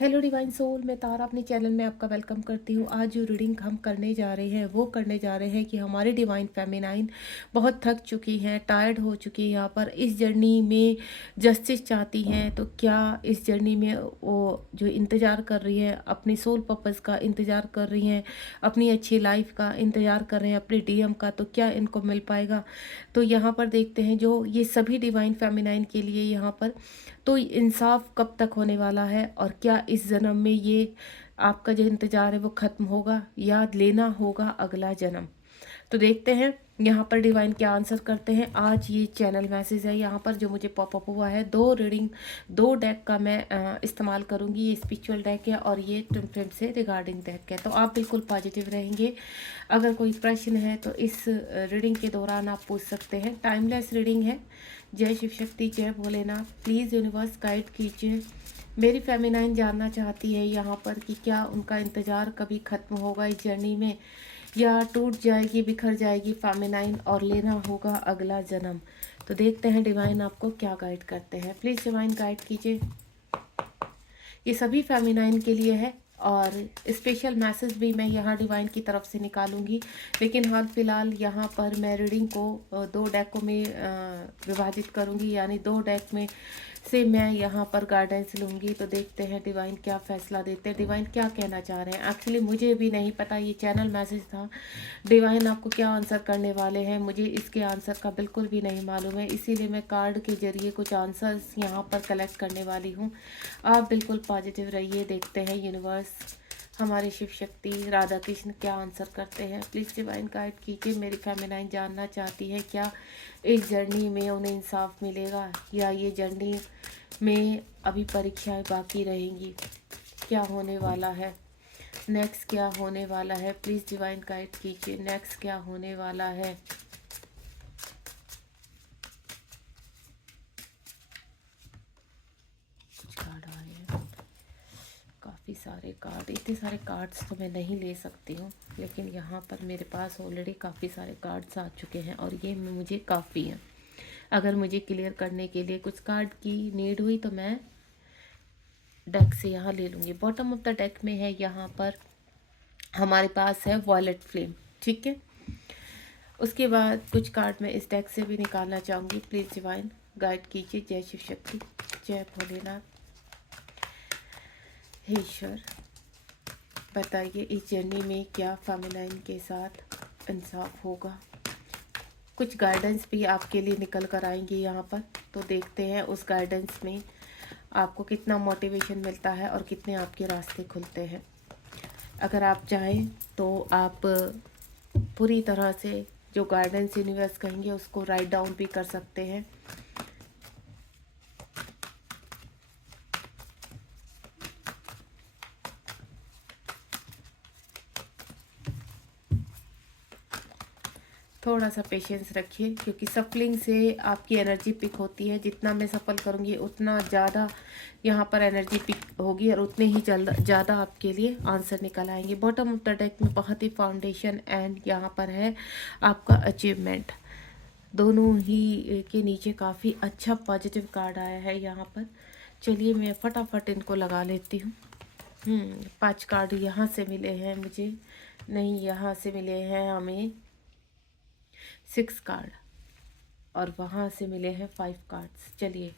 Hello divine soul, मैं तारा अपने channel में आपका वेलकम करती हूँ। आज जो रीडिंग हम करने जा रहे हैं वो करने जा रहे हैं कि हमारी डिवाइन फेमिनाइन बहुत थक चुकी हैं, टायर्ड हो चुकी है। यहाँ पर इस जर्नी में जस्टिस चाहती हैं, तो क्या इस जर्नी में वो जो इंतज़ार कर रही है, अपनी सोल पर्पस का इंतज़ार कर रही हैं, अपनी अच्छी लाइफ का इंतज़ार कर रहे हैं, अपने डीएम का, तो क्या इनको मिल पाएगा? तो यहाँ पर देखते हैं जो ये सभी डिवाइन फेमिनाइन के लिए यहाँ पर तो इंसाफ कब तक होने वाला है, और क्या इस जन्म में ये आपका जो इंतज़ार है वो ख़त्म होगा या लेना होगा अगला जन्म। तो देखते हैं यहाँ पर डिवाइन क्या आंसर करते हैं। आज ये चैनल मैसेज है यहाँ पर जो मुझे पॉपअप हुआ है। दो रीडिंग, दो डेक का मैं इस्तेमाल करूँगी। ये स्पिरिचुअल डेक है और ये ट्विन फ्लेम से रिगार्डिंग डेक है। तो आप बिल्कुल पॉजिटिव रहेंगे। अगर कोई प्रश्न है तो इस रीडिंग के दौरान आप पूछ सकते हैं। टाइमलेस रीडिंग है। जय शिव शक्ति, जय भोलेनाथ। प्लीज़ यूनिवर्स गाइड कीजिए। मेरी फेमिनाइन जानना चाहती है यहाँ पर कि क्या उनका इंतज़ार कभी ख़त्म होगा इस जर्नी में, या टूट जाएगी, बिखर जाएगी फेमिनाइन और लेना होगा अगला जन्म। तो देखते हैं डिवाइन आपको क्या गाइड करते हैं। प्लीज़ डिवाइन गाइड कीजिए। ये सभी फेमिनाइन के लिए है और स्पेशल मैसेज भी मैं यहाँ डिवाइन की तरफ से निकालूंगी। लेकिन हाल फिलहाल यहाँ पर मैं रीडिंग को दो डेकों में विभाजित करूँगी, यानी दो डेक में से मैं यहाँ पर गाइडेंस लूँगी। तो देखते हैं डिवाइन क्या फ़ैसला देते हैं, डिवाइन क्या कहना चाह रहे हैं। एक्चुअली मुझे भी नहीं पता, ये चैनल मैसेज था। डिवाइन आपको क्या आंसर करने वाले हैं मुझे इसके आंसर का बिल्कुल भी नहीं मालूम है, इसीलिए मैं कार्ड के ज़रिए कुछ आंसर्स यहाँ पर कलेक्ट करने वाली हूँ। आप बिल्कुल पॉजिटिव रहिए। देखते हैं यूनिवर्स, हमारी शिव शक्ति, राधा कृष्ण क्या आंसर करते हैं। प्लीज़ डिवाइन गाइड कीजिए। मेरी फेमिनाइन जानना चाहती है क्या इस जर्नी में उन्हें इंसाफ मिलेगा, या ये जर्नी में अभी परीक्षाएं बाकी रहेंगी। क्या होने वाला है नेक्स्ट, क्या होने वाला है। प्लीज़ डिवाइन गाइड कीजिए, नेक्स्ट क्या होने वाला है। कुछ कार्ड आ रहे हैं, काफ़ी सारे कार्ड। इतने सारे कार्ड्स तो मैं नहीं ले सकती हूँ, लेकिन यहाँ पर मेरे पास ऑलरेडी काफ़ी सारे कार्ड्स आ चुके हैं और ये मुझे काफ़ी हैं। अगर मुझे क्लियर करने के लिए कुछ कार्ड की नीड हुई तो मैं डेक से यहाँ ले लूँगी। बॉटम ऑफ द डेक में है यहाँ पर हमारे पास है वॉयलेट फ्लेम, ठीक है। उसके बाद कुछ कार्ड मैं इस डेक से भी निकालना चाहूँगी। प्लीज़ डिवाइन गाइड कीजिए। जय शिव शक्ति, जय भोलेनाथ। हे ईश्वर, बताइए इस जर्नी में क्या फेमिनाइन के साथ इंसाफ होगा। कुछ गाइडेंस भी आपके लिए निकल कर आएंगे यहाँ पर, तो देखते हैं उस गाइडेंस में आपको कितना मोटिवेशन मिलता है और कितने आपके रास्ते खुलते हैं। अगर आप चाहें तो आप पूरी तरह से जो गाइडेंस यूनिवर्स कहेंगे उसको राइट डाउन भी कर सकते हैं। थोड़ा सा पेशेंस रखिए, क्योंकि सफलिंग से आपकी एनर्जी पिक होती है। जितना मैं सफल करूँगी उतना ज़्यादा यहाँ पर एनर्जी पिक होगी और उतने ही ज़्यादा आपके लिए आंसर निकल आएंगे। बॉटम ऑफ द डेक में बहुत ही फाउंडेशन एंड यहाँ पर है आपका अचीवमेंट। दोनों ही के नीचे काफ़ी अच्छा पॉजिटिव कार्ड आया है यहाँ पर। चलिए मैं फटाफट इनको लगा लेती हूँ। 5 कार्ड यहाँ से मिले हैं मुझे, नहीं यहाँ से मिले हैं हमें 6 कार्ड, और वहाँ से मिले हैं 5 कार्ड्स। चलिए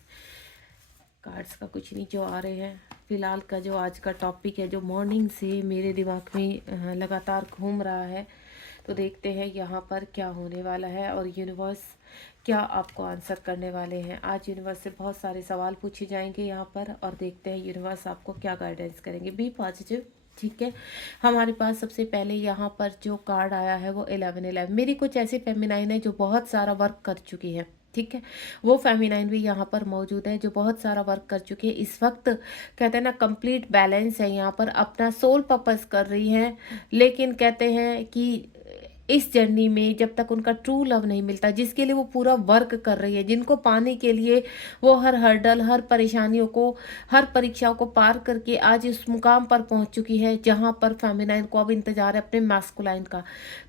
कार्ड्स का कुछ नहीं, जो आ रहे हैं फ़िलहाल का जो आज का टॉपिक है, जो मॉर्निंग से मेरे दिमाग में लगातार घूम रहा है। तो देखते हैं यहाँ पर क्या होने वाला है और यूनिवर्स क्या आपको आंसर करने वाले हैं। आज यूनिवर्स से बहुत सारे सवाल पूछे जाएंगे यहाँ पर, और देखते हैं यूनिवर्स आपको क्या गाइडेंस करेंगे। बी पॉजिटिव, ठीक है। हमारे पास सबसे पहले यहाँ पर जो कार्ड आया है वो 1111। मेरी कुछ ऐसी फेमिनाइन है जो बहुत सारा वर्क कर चुकी है, ठीक है। वो फेमिनाइन भी यहाँ पर मौजूद है जो बहुत सारा वर्क कर चुकी है। इस वक्त कहते हैं ना कंप्लीट बैलेंस है, यहाँ पर अपना सोल पर्पस कर रही हैं। लेकिन कहते हैं कि इस जर्नी में जब तक उनका ट्रू लव नहीं मिलता, जिसके लिए वो पूरा वर्क कर रही है, जिनको पाने के लिए वो हर हर्डल, हर परेशानियों को, हर परीक्षाओं को पार करके आज इस मुकाम पर पहुंच चुकी है जहां पर फेमिनाइन को अब इंतजार है अपने मैस्कुलाइन का।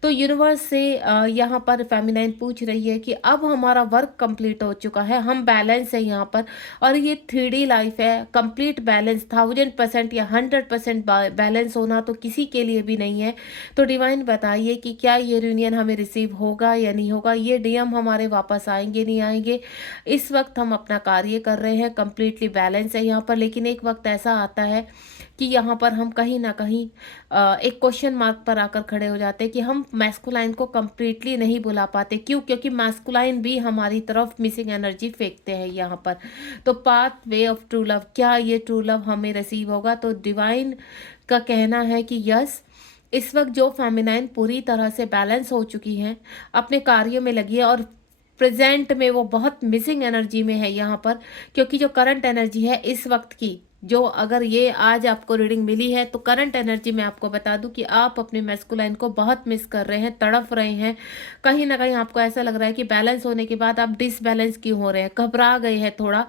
तो यूनिवर्स से यहाँ पर फेमिनाइन पूछ रही है कि अब हमारा वर्क कंप्लीट हो चुका है, हम बैलेंस है यहाँ पर, और ये 3D लाइफ है, कंप्लीट बैलेंस 1000% या 100% बैलेंस होना तो किसी के लिए भी नहीं है। तो डिवाइन बताइए कि क्या ये यूनियन हमें रिसीव होगा या नहीं होगा, ये डीएम हमारे वापस आएंगे नहीं आएंगे। इस वक्त हम अपना कार्य कर रहे हैं, कंप्लीटली बैलेंस है यहाँ पर, लेकिन एक वक्त ऐसा आता है कि यहाँ पर हम कहीं ना कहीं एक क्वेश्चन मार्क पर आकर खड़े हो जाते हैं कि हम मैस्कुलाइन को कंप्लीटली नहीं बुला पाते। क्यों? क्योंकि मैस्कुलाइन भी हमारी तरफ मिसिंग एनर्जी फेंकते हैं यहाँ पर। तो path way of true love, क्या ये ट्रू लव हमें रिसीव होगा? तो डिवाइन का कहना है कि यस, इस वक्त जो फेमिनाइन पूरी तरह से बैलेंस हो चुकी हैं, अपने कार्यों में लगी है, और प्रेजेंट में वो बहुत मिसिंग एनर्जी में है यहाँ पर। क्योंकि जो करंट एनर्जी है इस वक्त की, जो अगर ये आज आपको रीडिंग मिली है तो करंट एनर्जी में आपको बता दूं कि आप अपने मैस्कुलाइन को बहुत मिस कर रहे हैं, तड़फ रहे हैं। कहीं ना कहीं आपको ऐसा लग रहा है कि बैलेंस होने के बाद आप डिसबैलेंस क्यों हो रहे हैं, घबरा गए हैं, थोड़ा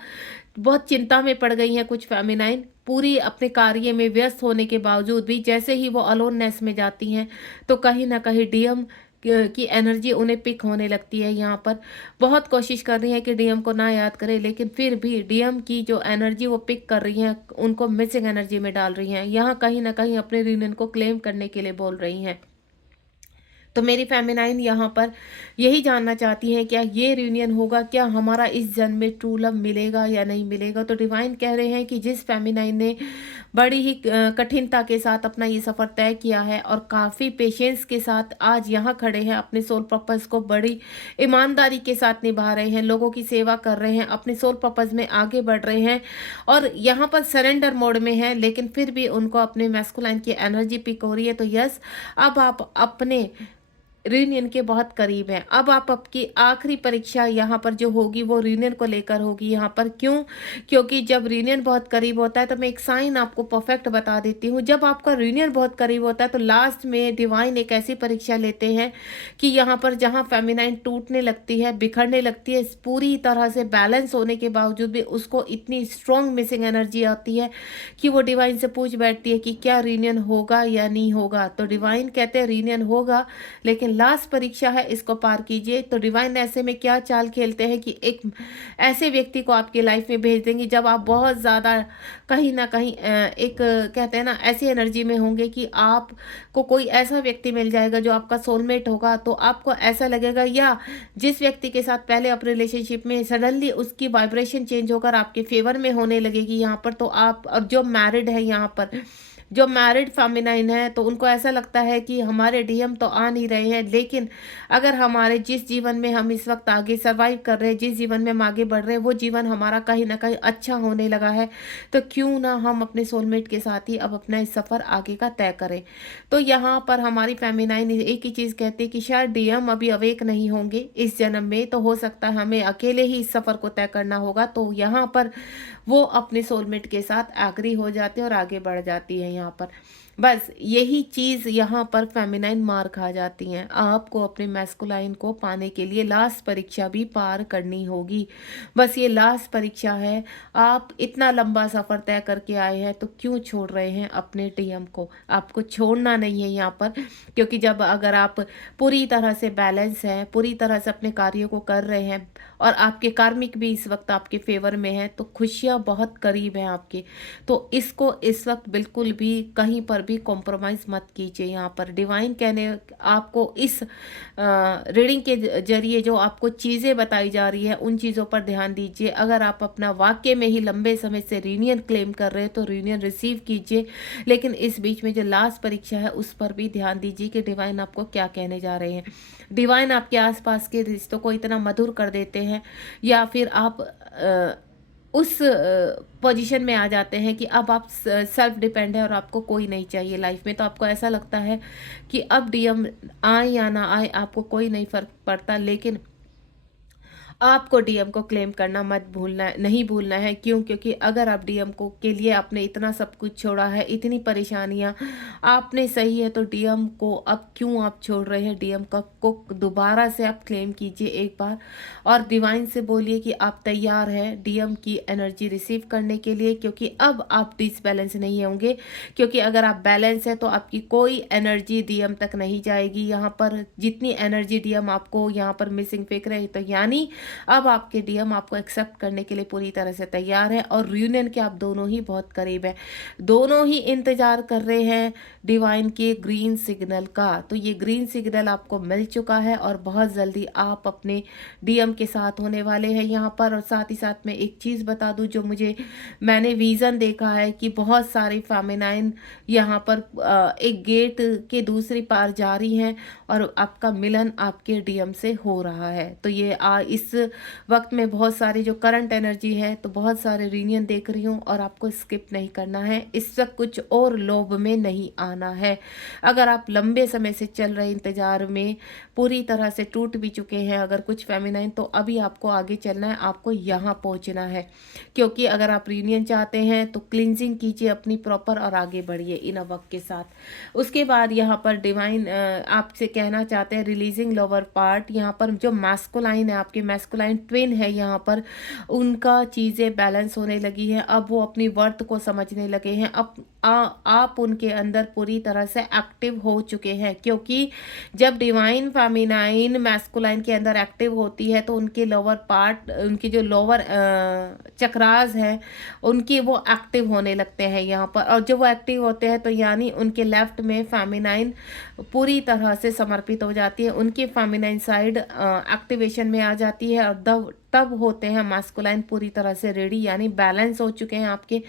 बहुत चिंता में पड़ गई हैं कुछ फेमिनाइन। पूरी अपने कार्य में व्यस्त होने के बावजूद भी जैसे ही वो अलोननेस में जाती हैं तो कहीं ना कहीं डीएम की एनर्जी उन्हें पिक होने लगती है। यहाँ पर बहुत कोशिश कर रही है कि डीएम को ना याद करे, लेकिन फिर भी डीएम की जो एनर्जी वो पिक कर रही हैं, उनको मिसिंग एनर्जी में डाल रही हैं। यहाँ कहीं ना कहीं अपने रीयूनियन को क्लेम करने के लिए बोल रही हैं। तो मेरी फेमिनाइन यहाँ पर यही जानना चाहती हैं, क्या ये रियूनियन होगा, क्या हमारा इस जन्म में ट्रू लव मिलेगा या नहीं मिलेगा। तो डिवाइन कह रहे हैं कि जिस फेमिनाइन ने बड़ी ही कठिनता के साथ अपना ये सफ़र तय किया है और काफ़ी पेशेंस के साथ आज यहाँ खड़े हैं, अपने सोल पर्पस को बड़ी ईमानदारी के साथ निभा रहे हैं, लोगों की सेवा कर रहे हैं, अपने सोल पर्पस में आगे बढ़ रहे हैं और यहाँ पर सरेंडर मोड में है, लेकिन फिर भी उनको अपने मैस्कुलाइन की एनर्जी पिक हो रही है। तो यस, अब आप अपने रीयूनियन के बहुत करीब हैं। अब आप आपकी आखिरी परीक्षा यहाँ पर जो होगी वो रीयूनियन को लेकर होगी यहाँ पर। क्यों? क्योंकि जब रीयूनियन बहुत करीब होता है तो मैं एक साइन आपको परफेक्ट बता देती हूँ। जब आपका रीयूनियन बहुत करीब होता है तो लास्ट में डिवाइन एक ऐसी परीक्षा लेते हैं कि यहाँ पर जहाँ फेमिनाइन टूटने लगती है, बिखरने लगती है, पूरी तरह से बैलेंस होने के बावजूद भी उसको इतनी स्ट्रॉन्ग मिसिंग एनर्जी आती है कि वो डिवाइन से पूछ बैठती है कि क्या रीयूनियन होगा या नहीं होगा। तो डिवाइन कहते हैं रीयूनियन होगा, लेकिन लास्ट परीक्षा है, इसको पार कीजिए। तो डिवाइन ऐसे में क्या चाल खेलते हैं कि एक ऐसे व्यक्ति को आपकी लाइफ में भेज देंगे जब आप बहुत ज़्यादा कहीं ना कहीं एक कहते हैं ना ऐसी एनर्जी में होंगे कि आपको कोई ऐसा व्यक्ति मिल जाएगा जो आपका सोलमेट होगा। तो आपको ऐसा लगेगा, या जिस व्यक्ति के साथ पहले आप रिलेशनशिप में सडनली उसकी वाइब्रेशन चेंज होकर आपके फेवर में होने लगेगी यहाँ पर। तो आप, और जो मैरिड है यहाँ पर, जो मैरिड फेमिनाइन है, तो उनको ऐसा लगता है कि हमारे डीएम तो आ नहीं रहे हैं, लेकिन अगर हमारे जिस जीवन में हम इस वक्त आगे सर्वाइव कर रहे हैं, जिस जीवन में हम आगे बढ़ रहे हैं, वो जीवन हमारा कहीं ना कहीं अच्छा होने लगा है, तो क्यों ना हम अपने सोलमेट के साथ ही अब अपना इस सफ़र आगे का तय करें। तो यहाँ पर हमारी फेमिनाइन एक ही चीज़ कहती है कि शायद डीएम अभी अवेक नहीं होंगे इस जन्म में, तो हो सकता है हमें अकेले ही इस सफ़र को तय करना होगा। तो यहाँ पर वो अपने सोलमेट के साथ एग्री हो जाते हैं और आगे बढ़ जाती है यहाँ पर। बस यही चीज़ यहाँ पर फेमिनाइन मार खा जाती हैं। आपको अपने मैस्कुलाइन को पाने के लिए लास्ट परीक्षा भी पार करनी होगी। बस ये लास्ट परीक्षा है। आप इतना लंबा सफ़र तय करके आए हैं तो क्यों छोड़ रहे हैं अपने डीएम को? आपको छोड़ना नहीं है यहाँ पर, क्योंकि जब अगर आप पूरी तरह से बैलेंस हैं, पूरी तरह से अपने कार्यों को कर रहे हैं और आपके कार्मिक भी इस वक्त आपके फेवर में है, तो खुशियाँ बहुत करीब हैं आपके। तो इसको इस वक्त बिल्कुल भी कहीं पर भी कॉम्प्रोमाइज़ मत कीजिए। यहाँ पर डिवाइन कहने आपको इस रीडिंग के जरिए जो आपको चीज़ें बताई जा रही है उन चीज़ों पर ध्यान दीजिए। अगर आप अपना वाक्य में ही लंबे समय से रीयूनियन क्लेम कर रहे हैं तो रीयूनियन रिसीव कीजिए, लेकिन इस बीच में जो लास्ट परीक्षा है उस पर भी ध्यान दीजिए कि डिवाइन आपको क्या कहने जा रहे हैं। डिवाइन आपके आसपास के रिश्तों को इतना मधुर कर देते हैं, या फिर आप उस पोजीशन में आ जाते हैं कि अब आप सेल्फ डिपेंड है और आपको कोई नहीं चाहिए लाइफ में। तो आपको ऐसा लगता है कि अब डीएम आए या ना आए आपको कोई नहीं फर्क पड़ता, लेकिन आपको डीएम को क्लेम करना मत भूलना, नहीं भूलना है। क्यों? क्योंकि अगर आप डीएम को के लिए आपने इतना सब कुछ छोड़ा है, इतनी परेशानियां आपने सही है, तो डीएम को अब क्यों आप छोड़ रहे हैं? डीएम का को दोबारा से आप क्लेम कीजिए एक बार, और डिवाइन से बोलिए कि आप तैयार हैं डीएम की एनर्जी रिसीव करने के लिए, क्योंकि अब आप डिसबैलेंस नहीं होंगे। क्योंकि अगर आप बैलेंस है तो आपकी कोई एनर्जी डीएम तक नहीं जाएगी। यहाँ पर जितनी एनर्जी डीएम आपको यहाँ पर मिसिंग फेंक रहे हैं, तो यानी अब आपके डीएम आपको एक्सेप्ट करने के लिए पूरी तरह से तैयार है, और रियूनियन के आप दोनों ही बहुत करीब है। दोनों ही इंतजार कर रहे हैं डिवाइन के ग्रीन सिग्नल का। तो ये ग्रीन सिग्नल आपको मिल चुका है, और बहुत जल्दी आप अपने डीएम के साथ होने वाले हैं यहाँ पर। और साथ ही साथ में एक चीज़ बता दूं, जो मैंने विज़न देखा है कि बहुत सारे फेमिनाइन यहाँ पर एक गेट के दूसरी पार जा रही हैं, और आपका मिलन आपके डीएम से हो रहा है। तो ये इस वक्त में बहुत सारी जो करंट एनर्जी है, तो बहुत सारे रीयूनियन देख रही हूँ, और आपको स्किप नहीं करना है। इस वक्त कुछ और लोभ में नहीं आना है। अगर आप लंबे समय से चल रहे इंतजार में पूरी तरह से टूट भी चुके हैं अगर कुछ फेमिनाइन, तो अभी आपको आगे चलना है, आपको यहाँ पहुँचना है। क्योंकि अगर आप रीयूनियन चाहते हैं तो क्लिनजिंग कीजिए अपनी प्रॉपर, और आगे बढ़िए इन वक्त के साथ। उसके बाद यहाँ पर डिवाइन आपसे कहना चाहते हैं रिलीजिंग लोअर पार्ट। यहाँ पर जो मैस्कुलाइन है, आपके मैस्कुलाइन ट्विन है, यहाँ पर उनका चीज़ें बैलेंस होने लगी है। अब वो अपनी वर्थ को समझने लगे हैं। अब आप उनके अंदर पूरी तरह से एक्टिव हो चुके हैं। क्योंकि जब डिवाइन फेमिनाइन मैस्कुलाइन के अंदर एक्टिव होती है, तो उनके लोअर पार्ट, उनकी जो लोअर चक्रास है, उनके वो एक्टिव होने लगते हैं यहाँ पर। और जब वो एक्टिव होते हैं, तो यानी उनके लेफ्ट में फेमिनाइन पूरी तरह से समर्पित हो जाती है, उनकी फेमिनाइन साइड एक्टिवेशन में आ जाती है, और तब होते हैं मैस्कुलाइन पूरी तरह से रेडी, यानी बैलेंस हो चुके हैं आपके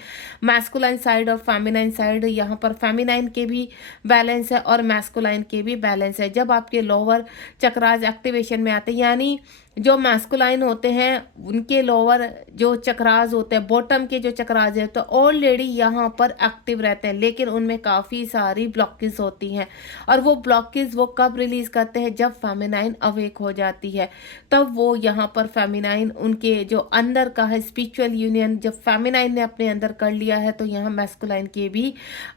मैस्कुलाइन साइड और फेमिनाइन साइड। यहाँ पर फेमिनाइन के भी बैलेंस है और मैस्कुलाइन के भी बैलेंस है। जब आपके लोअर चक्रास एक्टिवेशन में आते हैं, यानी जो मैस्कुलाइन होते हैं उनके लोअर जो चक्रास होते हैं, बॉटम के जो चक्रास है, तो ऑलरेडी यहाँ पर एक्टिव रहते हैं, लेकिन उनमें काफ़ी सारी ब्लॉकेज होती हैं। और वो ब्लॉकेज वो कब रिलीज करते हैं? जब फेमिनाइन अवेक हो जाती है, तब वो यहाँ पर फेमिनाइन उनके जो अंदर का है स्पिरिचुअल यूनियन, जब फेमिनाइन ने अपने अंदर कर लिया है, तो यहाँ मैस्कुलाइन के भी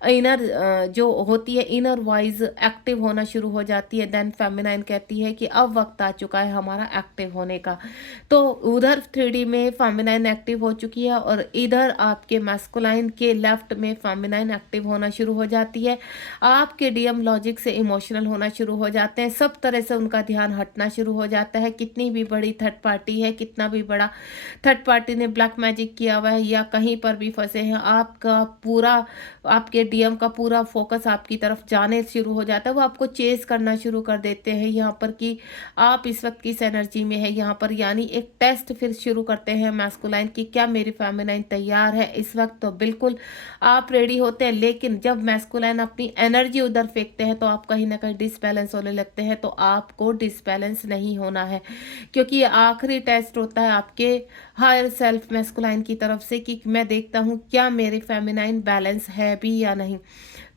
इनर जो होती है इनर वाइज एक्टिव होना शुरू हो जाती है। देन फेमिनाइन कहती है कि अब वक्त आ चुका है हमारा एक्टिव होने का। तो उधर 3D में फेमिनाइन एक्टिव हो चुकी है, और इधर आपके मैस्कुलाइन के लेफ्ट में फेमिनाइन एक्टिव होना शुरू हो जाती है। आपके डीएम लॉजिक से इमोशनल होना शुरू हो जाते हैं, सब तरह से उनका ध्यान हटना शुरू हो जाता है। कितनी भी बड़ी थर्ड पार्टी है, कितना भी बड़ा थर्ड पार्टी ने ब्लैक मैजिक किया हुआ है या कहीं पर भी फंसे हैं, आपके डीएम का पूरा फोकस आपकी तरफ जाने शुरू हो जाता है। वो आपको चेस करना शुरू कर देते हैं यहाँ पर कि आप इस वक्त किस एनर्जी में है यहाँ पर। यानी एक टेस्ट फिर शुरू करते हैं मैस्कुलाइन की, क्या मेरी फेमिनाइन तैयार है इस वक्त? तो बिल्कुल आप रेडी होते हैं, लेकिन जब मैस्कुलाइन अपनी एनर्जी उधर फेंकते हैं, तो आप कहीं ना कहीं डिसबैलेंस होने लगते हैं। तो आपको डिसबैलेंस नहीं होना है, क्योंकि ये आखिरी टेस्ट होता है आपके हायर सेल्फ मैस्कुलाइन की तरफ से कि मैं देखता हूँ क्या मेरी फेमिनाइन बैलेंस है भी या नहीं।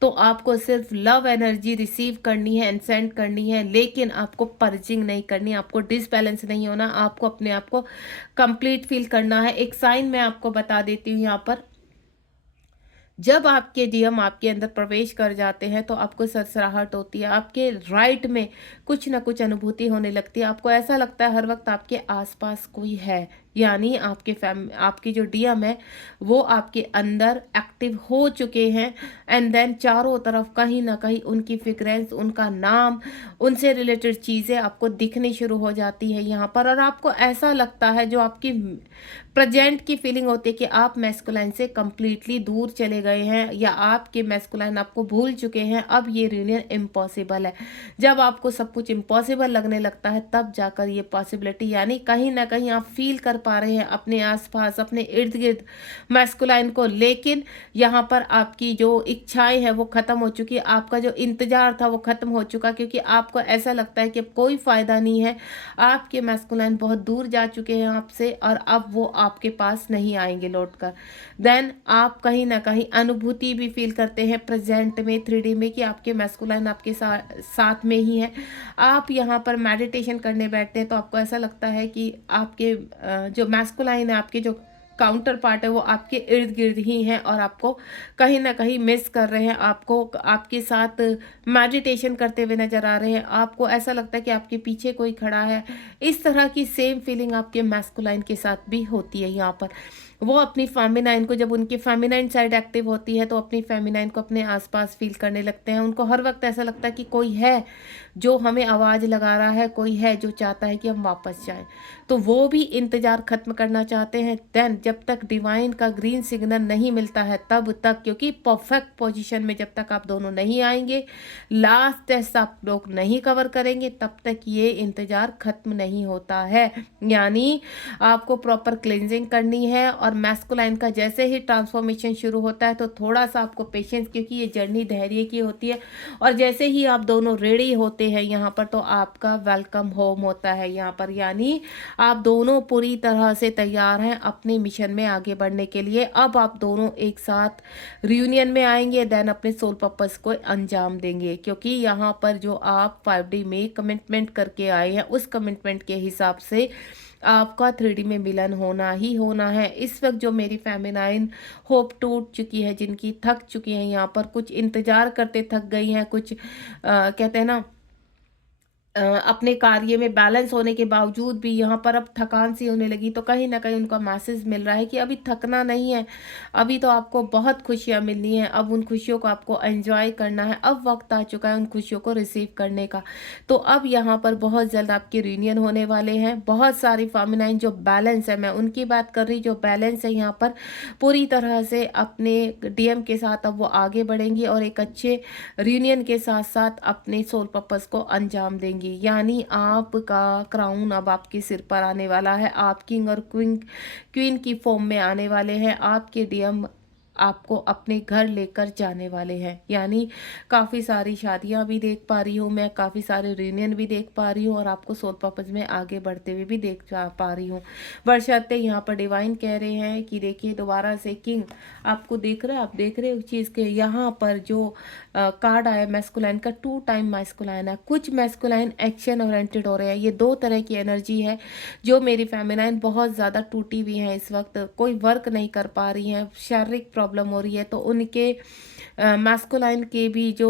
तो आपको सिर्फ लव एनर्जी रिसीव करनी है एंड सेंड करनी है, लेकिन आपको पर्जिंग नहीं करनी, आपको डिसबैलेंस नहीं होना, आपको अपने आप को कंप्लीट फील करना है। एक साइन मैं आपको बता देती हूँ यहाँ पर। जब आपके डीएम आपके अंदर प्रवेश कर जाते हैं, तो आपको सरसराहट होती है, आपके राइट में कुछ ना कुछ अनुभूति होने लगती है। आपको ऐसा लगता है हर वक्त आपके आसपास कोई है, यानी आपके जो डीएम है वो आपके अंदर एक्टिव हो चुके हैं। एंड देन चारों तरफ कहीं ना कहीं उनकी फ्रिग्रेंस, उनका नाम, उनसे रिलेटेड चीज़ें आपको दिखनी शुरू हो जाती है यहाँ पर। और आपको ऐसा लगता है, जो आपकी प्रेजेंट की फीलिंग होती है कि आप मैस्कुलाइन से कंप्लीटली दूर चले गए हैं, या आपके मैस्कुलाइन आपको भूल चुके हैं। अब ये रीयूनियन इम्पॉसिबल है। जब आपको सब कुछ इम्पॉसिबल लगने लगता है, तब जाकर ये पॉसिबिलिटी, यानी कहीं ना कहीं आप फील कर पा रहे हैं अपने आसपास, अपने इर्द गिर्द मैस्कुलाइन को, लेकिन यहाँ पर आपकी जो इच्छाएं हैं वो खत्म हो चुकी है, आपका जो इंतजार था वो खत्म हो चुका, क्योंकि आपको ऐसा लगता है कि अब कोई फायदा नहीं है, आपके मैस्कुलाइन बहुत दूर जा चुके हैं आपसे और अब वो आपके पास नहीं आएंगे लौट कर। देन आप कहीं ना कहीं अनुभूति भी फील करते हैं प्रेजेंट में 3D में कि आपके मैस्कुलाइन आपके साथ में ही है। आप यहाँ पर मेडिटेशन करने बैठते हैं तो आपको ऐसा लगता है कि आपके जो मैस्कुलाइन है, आपके जो काउंटर पार्ट है, वो आपके इर्द गिर्द ही हैं और आपको कहीं ना कहीं मिस कर रहे हैं, आपको आपके साथ मेडिटेशन करते हुए नजर आ रहे हैं, आपको ऐसा लगता है कि आपके पीछे कोई खड़ा है। इस तरह की सेम फीलिंग आपके मैस्कुलाइन के साथ भी होती है। यहाँ पर वो अपनी फेमिनाइन को, जब उनकी फेमिनाइन साइड एक्टिव होती है तो अपनी फेमिनाइन को अपने आसपास फील करने लगते हैं। उनको हर वक्त ऐसा लगता है कि कोई है जो हमें आवाज़ लगा रहा है, कोई है जो चाहता है कि हम वापस जाएं। तो वो भी इंतज़ार ख़त्म करना चाहते हैं। देन जब तक डिवाइन का ग्रीन सिग्नल नहीं मिलता है तब तक, क्योंकि परफेक्ट पोजीशन में जब तक आप दोनों नहीं आएंगे, लास्ट टेस्ट आप लोग नहीं कवर करेंगे, तब तक ये इंतज़ार ख़त्म नहीं होता है। यानी आपको प्रॉपर क्लिनजिंग करनी है और मैस्कुलाइन का जैसे ही ट्रांसफॉर्मेशन शुरू होता है तो थोड़ा सा आपको पेशेंस, क्योंकि ये जर्नी धैर्य की होती है, और जैसे ही आप दोनों रेडी होते हैं यहाँ पर तो आपका वेलकम होम होता है यहाँ पर। यानी आप दोनों पूरी तरह से तैयार हैं अपने मिशन में आगे बढ़ने के लिए। अब आप दोनों एक साथ रियूनियन में आएंगे, देन अपने सोल पर्पस को अंजाम देंगे, क्योंकि यहाँ पर जो आप 5D में कमिटमेंट करके आए हैं उस कमिटमेंट के हिसाब से आपका 3D में मिलन होना ही होना है। इस वक्त जो मेरी फेमिनाइन होप टूट चुकी है, जिनकी थक चुकी है, यहाँ पर कुछ इंतजार करते थक गई हैं, कुछ कहते हैं ना अपने कार्य में बैलेंस होने के बावजूद भी यहाँ पर अब थकान सी होने लगी, तो कहीं ना कहीं उनका मैसेज मिल रहा है कि अभी थकना नहीं है, अभी तो आपको बहुत खुशियाँ मिलनी है, अब उन खुशियों को आपको एंजॉय करना है, अब वक्त आ चुका है उन खुशियों को रिसीव करने का। तो अब यहाँ पर बहुत जल्द आपके रियूनियन होने वाले हैं। बहुत सारी फेमिनाइन जो बैलेंस है, मैं उनकी बात कर रही, जो बैलेंस है यहाँ पर पूरी तरह से अपने DM के साथ अब वो आगे बढ़ेंगी और एक अच्छे रियूनियन के साथ साथ अपने सोल पर्पस को अंजाम देंगी। यानी आपका क्राउन अब आपके सिर पर आने वाला है, आप किंग और क्वीन की फॉर्म में आने वाले हैं, आपके DM आपको अपने घर लेकर जाने वाले हैं। यानी काफ़ी सारी शादियां भी देख पा रही हूँ मैं, काफ़ी सारे रियूनियन भी देख पा रही हूँ और आपको सोल पर्पस में आगे बढ़ते हुए भी देख पा रही हूँ। वर्षाते यहाँ पर डिवाइन कह रहे हैं कि देखिए दोबारा से किंग आपको देख रहे हैं, आप देख रहे हो चीज़ के यहाँ पर जो कार्ड आया मैस्कुलाइन का, 2 टाइम मैस्कुलाइन है। कुछ मैस्कुलाइन एक्शन ओरिएंटेड हो रहे हैं, ये 2 तरह की एनर्जी है। जो मेरी फेमिनाइन बहुत ज़्यादा टूटी हुई है, इस वक्त कोई वर्क नहीं कर पा रही है, शारीरिक प्रॉब्लम हो रही है, तो उनके मैस्कुलाइन के भी जो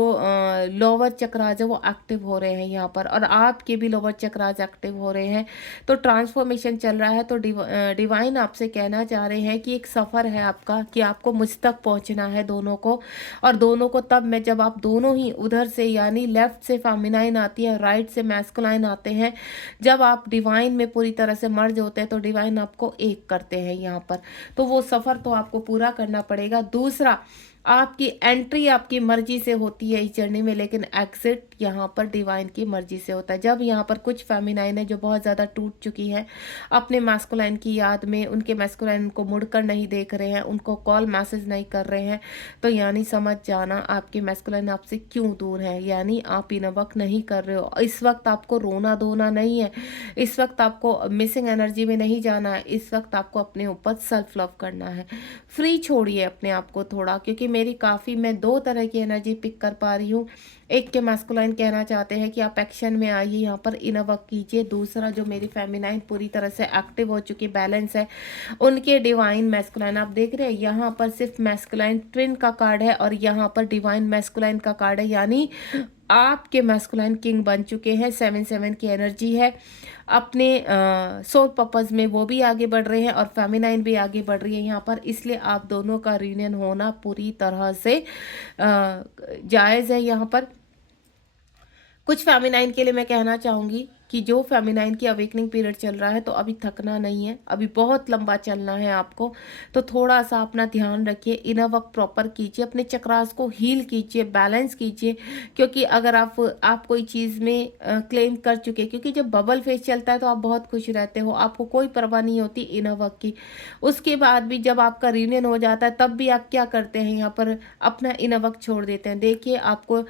लोअर चक्राज है वो एक्टिव हो रहे हैं यहाँ पर, और आपके भी लोअर चक्राज एक्टिव हो रहे हैं। तो ट्रांसफॉर्मेशन चल रहा है। तो डिवाइन आपसे कहना चाह रहे हैं कि एक सफ़र है आपका, कि आपको मुझ तक पहुँचना है दोनों को, और दोनों को तब मैं जब आप दोनों ही उधर से, यानी लेफ्ट से फेमिनाइन आती है, राइट से मैस्कुलाइन आते हैं, जब आप डिवाइन में पूरी तरह से मर्ज होते हैं तो डिवाइन आपको एक करते हैं यहाँ पर। तो वो सफ़र तो आपको पूरा करना पड़ेगा। दूसरा, आपकी एंट्री आपकी मर्जी से होती है इस जर्नी में, लेकिन एग्जिट यहाँ पर डिवाइन की मर्जी से होता है। जब यहाँ पर कुछ फेमिनाइन है जो बहुत ज़्यादा टूट चुकी है अपने मैस्कुलाइन की याद में, उनके मैस्कुलाइन को मुड़कर नहीं देख रहे हैं, उनको कॉल मैसेज नहीं कर रहे हैं, तो यानी समझ जाना आपके मैस्कुलाइन आपसे क्यों दूर है। यानी आप इन वक्त नहीं कर रहे हो, इस वक्त आपको रोना धोना नहीं है, इस वक्त आपको मिसिंग एनर्जी में नहीं जाना है, इस वक्त आपको अपने ऊपर सेल्फ लव करना है। फ्री छोड़िए अपने आप को थोड़ा, क्योंकि मेरी काफ़ी, मैं 2 तरह की एनर्जी पिक कर पा रही हूँ। एक के मैस्कुलाइन कहना चाहते हैं कि आप एक्शन में आइए, यहाँ पर इनर वर्क कीजिए। दूसरा, जो मेरी फेमिनाइन पूरी तरह से एक्टिव हो चुकी बैलेंस है, उनके डिवाइन मैस्कुलाइन आप देख रहे हैं, यहाँ पर सिर्फ मैस्कुलाइन ट्विन का कार्ड है और यहाँ पर डिवाइन मैस्कुलाइन का कार्ड है। यानी आपके मैस्कुलाइन किंग बन चुके हैं, 7-7 की एनर्जी है। अपने सोल पर्पस में वो भी आगे बढ़ रहे हैं और फेमिनाइन भी आगे बढ़ रही है यहाँ पर, इसलिए आप दोनों का रियूनियन होना पूरी तरह से जायज़ है। यहाँ पर कुछ फेमिनाइन के लिए मैं कहना चाहूँगी कि जो फेमिनाइन की अवेकनिंग पीरियड चल रहा है तो अभी थकना नहीं है, अभी बहुत लंबा चलना है आपको। तो थोड़ा सा अपना ध्यान रखिए, इनर वर्क प्रॉपर कीजिए, अपने चक्रास को हील कीजिए, बैलेंस कीजिए। क्योंकि अगर आप कोई चीज़ में क्लेम कर चुके, क्योंकि जब बबल फेज चलता है तो आप बहुत खुश रहते हो, आपको कोई परवाह नहीं होती इनर वर्क की। उसके बाद भी जब आपका रियूनियन हो जाता है तब भी आप क्या करते हैं, यहाँ पर अपना इनर वर्क छोड़ देते हैं। देखिए, आपको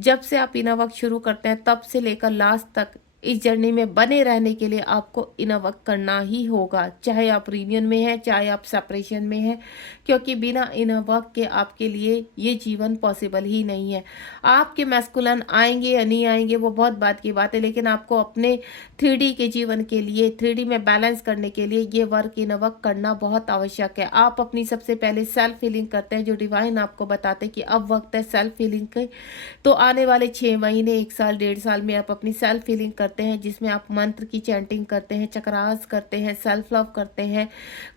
जब से आप इनर वर्क शुरू करते हैं तब से लेकर लास्ट तक इस जर्नी में बने रहने के लिए आपको इनर वर्क करना ही होगा, चाहे आप रियूनियन में हैं, चाहे आप सेपरेशन में हैं। क्योंकि बिना इनर वर्क के आपके लिए ये जीवन पॉसिबल ही नहीं है। आपके मैस्कुलिन आएंगे या नहीं आएंगे वो बहुत बात की बात है, लेकिन आपको अपने 3D के जीवन के लिए, 3D में बैलेंस करने के लिए ये वर्क, इनर वर्क करना बहुत आवश्यक है। आप अपनी सबसे पहले सेल्फ हीलिंग करते हैं, जो डिवाइन आपको बताते हैं कि अब वक्त है सेल्फ हीलिंग के। तो आने वाले 6 महीने, 1 साल, 1.5 साल में आप अपनी सेल्फ हीलिंग करते हैं, जिसमें आप मंत्र की चैंटिंग करते हैं, चक्रास करते हैं, सेल्फ लव करते हैं,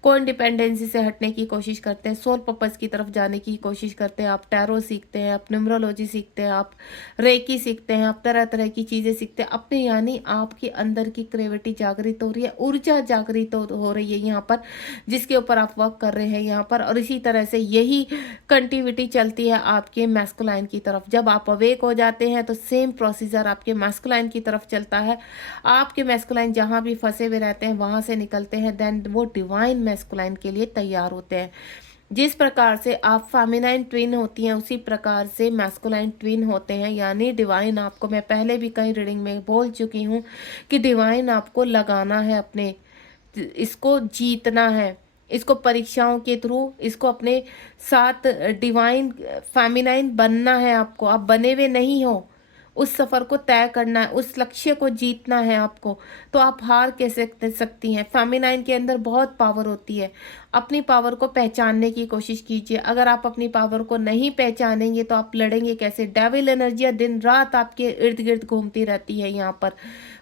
को इंडिपेंडेंसी से हटने की कोशिश करते हैं, सोल पर्पस की तरफ जाने की कोशिश करते हैं। आप टैरो सीखते हैं, आप न्यूमरोलॉजी सीखते हैं, आप रेकी सीखते हैं, आप तरह तरह की चीज़ें सीखते हैं अपने, यानी आपके अंदर की क्रिएटिविटी जागृत हो रही है, ऊर्जा जागृत हो रही है यहाँ पर, जिसके ऊपर आप वर्क कर रहे हैं यहाँ पर। और इसी तरह से यही कंटिन्यूटी चलती है आपके मैस्कुलाइन की तरफ। जब आप अवेक हो जाते हैं तो सेम प्रोसीजर आपके मैस्कुलाइन की तरफ चलता है। आपके मैस्कुलाइन जहां भी फंसे हुए रहते हैं वहां से निकलते हैं, देन वो डिवाइन मैस्कुलाइन के लिए तैयार होते हैं। जिस प्रकार से आप फेमिनाइन ट्विन होती हैं उसी प्रकार से मैस्कुलाइन ट्विन होते हैं, यानी डिवाइन आपको, मैं पहले भी कई रीडिंग में बोल चुकी हूँ कि डिवाइन आपको लगाना है अपने, इसको जीतना है, इसको परीक्षाओं के थ्रू इसको अपने साथ डिवाइन फेमिनाइन बनना है आपको। आप बने हुए नहीं हो, उस सफ़र को तय करना है, उस लक्ष्य को जीतना है आपको। तो आप हार कैसे सकती हैं? फेमिनाइन के अंदर बहुत पावर होती है, अपनी पावर को पहचानने की कोशिश कीजिए। अगर आप अपनी पावर को नहीं पहचानेंगे तो आप लड़ेंगे कैसे? डेविल एनर्जियाँ दिन रात आपके इर्द गिर्द घूमती रहती है यहाँ पर।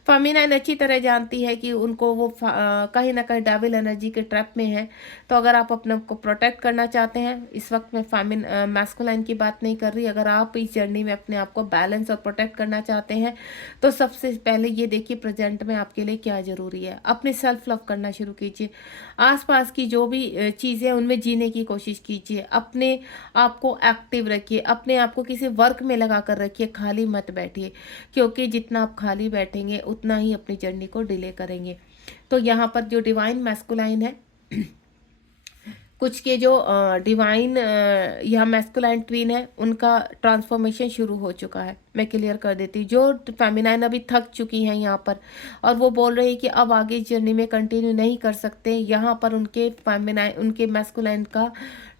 फेमिनाइन अच्छी तरह जानती है कि उनको वो कहीं ना कहीं डेविल एनर्जी के ट्रैप में है। तो अगर आप अपने को प्रोटेक्ट करना चाहते हैं, इस वक्त मैं मैस्कुलाइन की बात नहीं कर रही, अगर आप इस जर्नी में अपने आप को बैलेंस और प्रोटेक्ट करना चाहते हैं तो सबसे पहले ये देखिए प्रेजेंट में आपके लिए क्या ज़रूरी है। अपने सेल्फ लव करना शुरू कीजिए, आसपास की जो भी चीज़ें उनमें जीने की कोशिश कीजिए, अपने आप को एक्टिव रखिए, अपने आप को किसी वर्क में लगा कर रखिए, खाली मत बैठिए। क्योंकि जितना आप खाली बैठेंगे उतना ही अपनी जर्नी को डिले करेंगे। तो यहाँ पर जो डिवाइन मैस्कुलाइन है, कुछ के जो डिवाइन या मैस्कुलाइन ट्विन है उनका ट्रांसफॉर्मेशन शुरू हो चुका है। मैं क्लियर कर देती हूँ, जो फेमिनाइन अभी थक चुकी हैं यहाँ पर और वो बोल रही है कि अब आगे इस जर्नी में कंटिन्यू नहीं कर सकते, यहाँ पर उनके फेमिनाइन, उनके मैस्कुलाइन का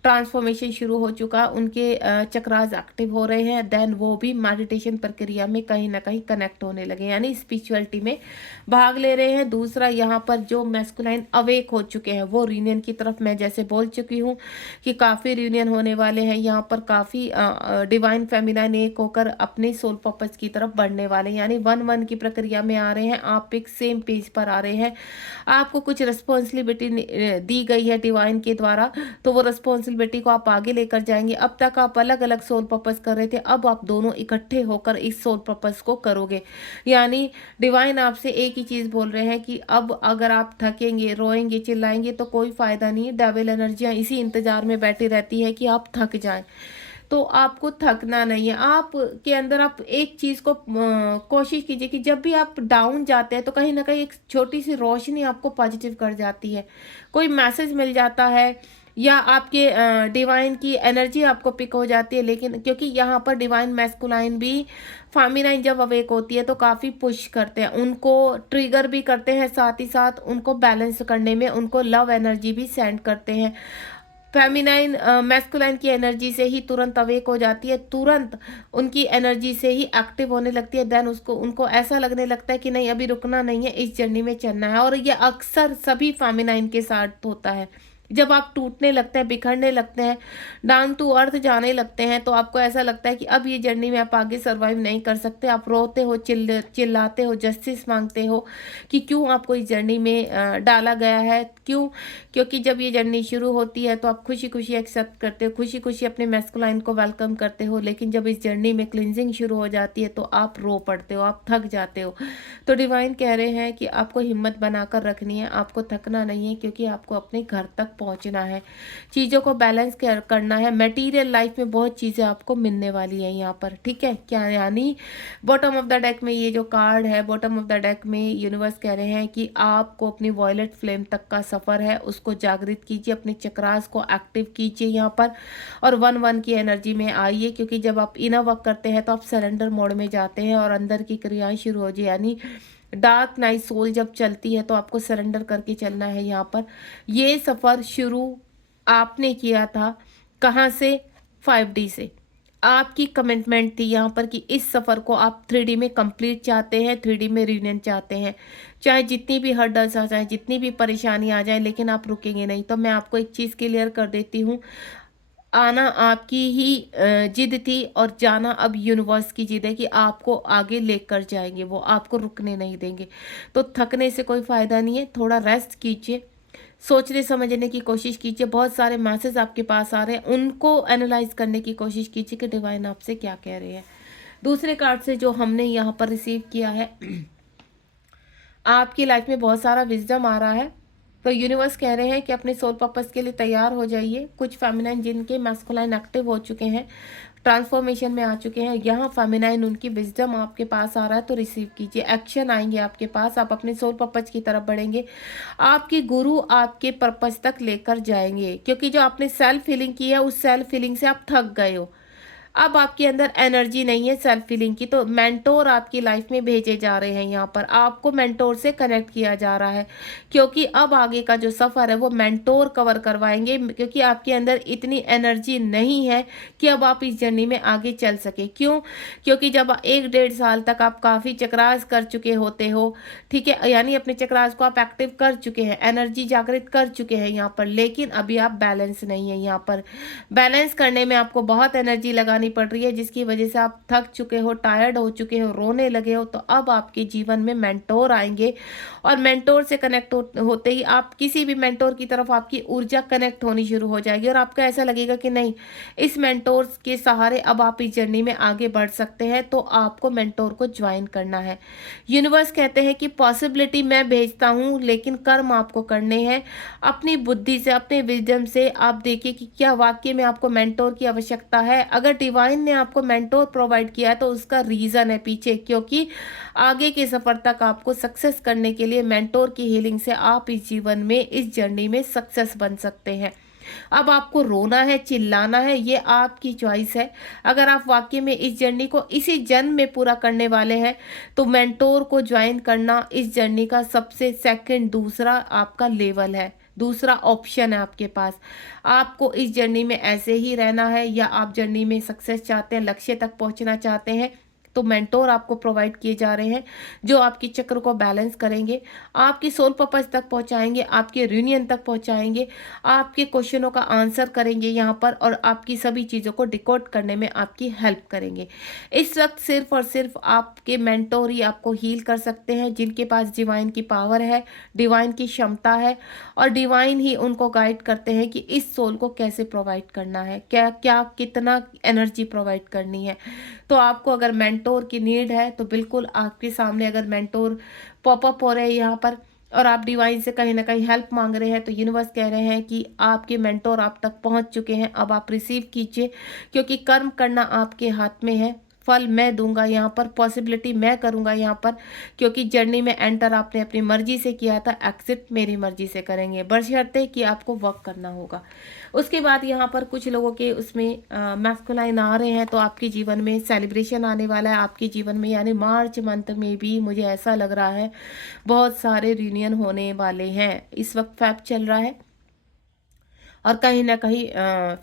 ट्रांसफॉर्मेशन शुरू हो चुका, उनके चक्रास एक्टिव हो रहे हैं। देन वो भी मेडिटेशन प्रक्रिया में कहीं ना कहीं कनेक्ट होने लगे, यानी स्पिरिचुअलिटी में भाग ले रहे हैं। दूसरा, यहाँ पर जो मैस्कुलाइन अवेक हो चुके हैं वो रीयूनियन की तरफ, मैं जैसे बोल चुकी हूँ कि काफ़ी रीयूनियन होने वाले हैं यहाँ पर, काफ़ी डिवाइन फेमिनाइन एक होकर अपने सोल पर्पस की तरफ बढ़ने वाले हैं, यानी 1-1 की प्रक्रिया में आ रहे हैं। आप एक सेम पेज पर आ रहे हैं, आपको कुछ रिस्पॉन्सिबिलिटी दी गई है डिवाइन के द्वारा, तो वो रिस्पॉन्सिबिलिटी को आप आगे लेकर जाएंगे। अब तक आप अलग अलग सोल पर्पस कर रहे थे, अब आप दोनों इकट्ठे होकर इस सोल पर्पस को करोगे। यानी डिवाइन आपसे एक ही चीज़ बोल रहे हैं कि अब अगर आप थकेंगे, रोएंगे, चिल्लाएंगे तो कोई फ़ायदा नहीं है। डेविल एनर्जियाँ इसी इंतज़ार में बैठी रहती है कि आप थक जाएं, तो आपको थकना नहीं है। आप के अंदर आप एक चीज़ को कोशिश कीजिए कि जब भी आप डाउन जाते हैं तो कहीं ना कहीं एक छोटी सी रोशनी आपको पॉजिटिव कर जाती है, कोई मैसेज मिल जाता है या आपके डिवाइन की एनर्जी आपको पिक हो जाती है। लेकिन क्योंकि यहाँ पर डिवाइन मैस्कुलाइन भी फेमिनाइन जब अवेक होती है तो काफ़ी पुश करते हैं, उनको ट्रिगर भी करते हैं, साथ ही साथ उनको बैलेंस करने में उनको लव एनर्जी भी सेंड करते हैं। फेमिनाइन मैस्कुलाइन की एनर्जी से ही तुरंत अवेक हो जाती है, तुरंत उनकी एनर्जी से ही एक्टिव होने लगती है। देन उनको ऐसा लगने लगता है कि नहीं, अभी रुकना नहीं है, इस जर्नी में चलना है। और ये अक्सर सभी फेमिनाइन के साथ होता है, जब आप टूटने लगते हैं, बिखरने लगते हैं, डाउन टू अर्थ जाने लगते हैं, तो आपको ऐसा लगता है कि अब ये जर्नी में आप आगे सर्वाइव नहीं कर सकते। आप रोते हो, चिल्लाते हो, जस्टिस मांगते हो कि क्यों आपको इस जर्नी में डाला गया है, क्यों? क्योंकि जब ये जर्नी शुरू होती है तो आप खुशी खुशी एक्सेप्ट करते हो, खुशी खुशी अपने मैस्कुलाइन को वेलकम करते हो, लेकिन जब इस जर्नी में क्लिनजिंग शुरू हो जाती है तो आप रो पड़ते हो, आप थक जाते हो। तो डिवाइन कह रहे हैं कि आपको हिम्मत बनाकर रखनी है, आपको थकना नहीं है, क्योंकि आपको अपने घर तक पहुंचना है, चीज़ों को बैलेंस करना है। मटेरियल लाइफ में बहुत चीज़ें आपको मिलने वाली है यहाँ पर, ठीक है क्या? यानी बॉटम ऑफ द डेक में ये जो कार्ड है, बॉटम ऑफ द डेक में यूनिवर्स कह रहे हैं कि आपको अपनी वॉयलेट फ्लेम तक का सफ़र है, उसको जागृत कीजिए, अपने चक्रास को एक्टिव कीजिए यहाँ पर, और 1-1 की एनर्जी में आइए, क्योंकि जब आप इनर वर्क करते हैं तो आप सरेंडर मोड में जाते हैं और अंदर की क्रियाएं शुरू हो जाए। यानी डार्क नाइट सोल जब चलती है तो आपको सरेंडर करके चलना है यहाँ पर। ये सफ़र शुरू आपने किया था कहाँ से? 5D से। आपकी कमिटमेंट थी यहाँ पर कि इस सफ़र को आप 3D में कंप्लीट चाहते हैं, 3D में रियूनियन चाहते हैं। चाहे जितनी भी हर्डल्स आ जाए, जितनी भी परेशानी आ जाए, लेकिन आप रुकेंगे नहीं। तो मैं आपको एक चीज़ क्लियर कर देती हूँ, आना आपकी ही जिद थी और जाना अब यूनिवर्स की जिद है कि आपको आगे लेकर जाएंगे, वो आपको रुकने नहीं देंगे। तो थकने से कोई फ़ायदा नहीं है, थोड़ा रेस्ट कीजिए, सोचने समझने की कोशिश कीजिए। बहुत सारे मैसेज आपके पास आ रहे हैं, उनको एनालाइज करने की कोशिश कीजिए कि डिवाइन आपसे क्या कह रहे हैं। दूसरे कार्ड से जो हमने यहाँ पर रिसीव किया है, आपकी लाइफ में बहुत सारा विजडम आ रहा है। तो यूनिवर्स कह रहे हैं कि अपने सोल पर्पस के लिए तैयार हो जाइए। कुछ फेमिनाइन जिनके मैस्कुलाइन एक्टिव हो चुके हैं, ट्रांसफॉर्मेशन में आ चुके हैं, यहाँ फेमिनाइन उनकी विजडम आपके पास आ रहा है, तो रिसीव कीजिए। एक्शन आएंगे आपके पास, आप अपने सोल पर्पस की तरफ बढ़ेंगे, आपके गुरु आपके पर्पस तक लेकर जाएंगे, क्योंकि जो आपने सेल्फ हीलिंग की है उस सेल्फ हीलिंग से आप थक गए हो। अब आपके अंदर एनर्जी नहीं है सेल्फ फीलिंग की, तो मेंटोर आपकी लाइफ में भेजे जा रहे हैं। यहाँ पर आपको मेंटोर से कनेक्ट किया जा रहा है, क्योंकि अब आगे का जो सफ़र है वो मेंटोर कवर करवाएंगे, क्योंकि आपके अंदर इतनी एनर्जी नहीं है कि अब आप इस जर्नी में आगे चल सके। क्यों? क्योंकि जब 1-1.5 साल तक आप काफ़ी चक्रास कर चुके होते हो, ठीक है, यानी अपने चक्रास को आप एक्टिव कर चुके हैं, एनर्जी जागृत कर चुके हैं यहाँ पर, लेकिन अभी आप बैलेंस नहीं है। यहाँ पर बैलेंस करने में आपको बहुत एनर्जी लगानी पड़ रही है, जिसकी वजह से आप थक चुके हो, टायर्ड हो चुके हो, रोने लगे हो। तो अब आपके जीवन में मेंटोर आएंगे, और मेंटोर से कनेक्ट होते ही आप किसी भी मेंटोर की तरफ आपकी ऊर्जा कनेक्ट होनी शुरू हो जाएगी, और आपको ऐसा लगेगा कि नहीं, इस मेंटोर के सहारे अब आप इस जर्नी में आगे बढ़ सकते हैं। तो आपको मेंटोर को ज्वाइन करना है। यूनिवर्स कहते हैं कि पॉसिबिलिटी मैं भेजता हूँ, लेकिन कर्म आपको करने हैं। अपनी बुद्धि से, अपने विजडम से आप देखिए कि क्या वाकई में आपको मेंटोर की आवश्यकता है। अगर डिवाइन ने आपको मेंटोर प्रोवाइड किया है तो उसका रीज़न है पीछे, क्योंकि आगे के सफ़र तक आपको सक्सेस करने के लिए मेंटोर की हीलिंग से आप इस जीवन में, इस जर्नी में सक्सेस बन सकते हैं। अब आपको रोना है, चिल्लाना है, ये आपकी चॉइस है। अगर आप वाकई में इस जर्नी को इसी जन्म में पूरा करने वाले हैं तो मेंटोर को ज्वाइन करना इस जर्नी का सबसे सेकंड, दूसरा आपका लेवल है, दूसरा ऑप्शन है आपके पास। आपको इस जर्नी में ऐसे ही रहना है, या आप जर्नी में सक्सेस चाहते हैं, लक्ष्य तक पहुंचना चाहते हैं, तो मेंटोर आपको प्रोवाइड किए जा रहे हैं, जो आपकी चक्र को बैलेंस करेंगे, आपकी सोल पर्पस तक पहुंचाएंगे, आपके यूनियन तक पहुंचाएंगे, आपके क्वेश्चनों का आंसर करेंगे यहाँ पर, और आपकी सभी चीज़ों को डिकोड करने में आपकी हेल्प करेंगे। इस वक्त सिर्फ और सिर्फ आपके मेंटोर ही आपको हील कर सकते हैं, जिनके पास डिवाइन की पावर है, डिवाइन की क्षमता है, और डिवाइन ही उनको गाइड करते हैं कि इस सोल को कैसे प्रोवाइड करना है, क्या क्या कितना एनर्जी प्रोवाइड करनी है। तो आपको अगर मेंटोर की नीड है तो बिल्कुल आपके सामने अगर मेंटोर पॉपअप हो रहे हैं यहाँ पर, और आप डिवाइन से कहीं ना कहीं हेल्प मांग रहे हैं, तो यूनिवर्स कह रहे हैं कि आपके मेंटोर आप तक पहुंच चुके हैं। अब आप रिसीव कीजिए, क्योंकि कर्म करना आपके हाथ में है, फल मैं दूंगा यहाँ पर, पॉसिबिलिटी मैं करूँगा यहाँ पर, क्योंकि जर्नी में एंटर आपने अपनी मर्जी से किया था, एग्जिट मेरी मर्जी से करेंगे, बशर्ते कि आपको वर्क करना होगा। उसके बाद यहाँ पर कुछ लोगों के उसमें मैस्कुलाइन आ रहे हैं, तो आपके जीवन में सेलिब्रेशन आने वाला है आपके जीवन में, यानी मार्च मंथ में भी मुझे ऐसा लग रहा है बहुत सारे रियूनियन होने वाले हैं। इस वक्त फैब चल रहा है, और कहीं न कहीं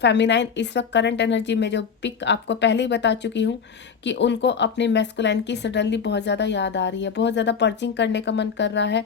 फेमिनाइन इस वक़्त करंट एनर्जी में जो पिक आपको पहले ही बता चुकी हूँ कि उनको अपने मैस्कुलाइन की सडनली बहुत ज़्यादा याद आ रही है, बहुत ज़्यादा पर्चिंग करने का मन कर रहा है।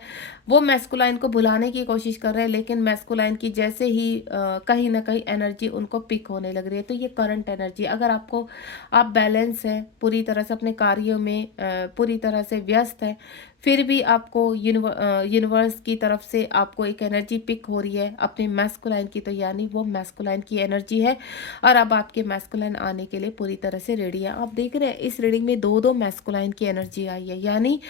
वो मैस्कुलाइन को भुलाने की कोशिश कर रहे हैं, लेकिन मैस्कुलाइन की जैसे ही कहीं न कहीं एनर्जी उनको पिक होने लग रही है। तो ये करंट एनर्जी, अगर आप बैलेंस हैं, पूरी तरह से अपने कार्यों में पूरी तरह से व्यस्त हैं, फिर भी आपको यूनिवर्स की तरफ से आपको एक एनर्जी पिक हो रही है अपने मैस्कुलाइन की, तो यानी वो मैस्कुलाइन की एनर्जी है और अब आपके मैस्कुलाइन आने के लिए पूरी तरह से रेडी है। आप देख रहे हैं इस रीडिंग में दो दो मैस्कुलाइन की एनर्जी आई है, यानी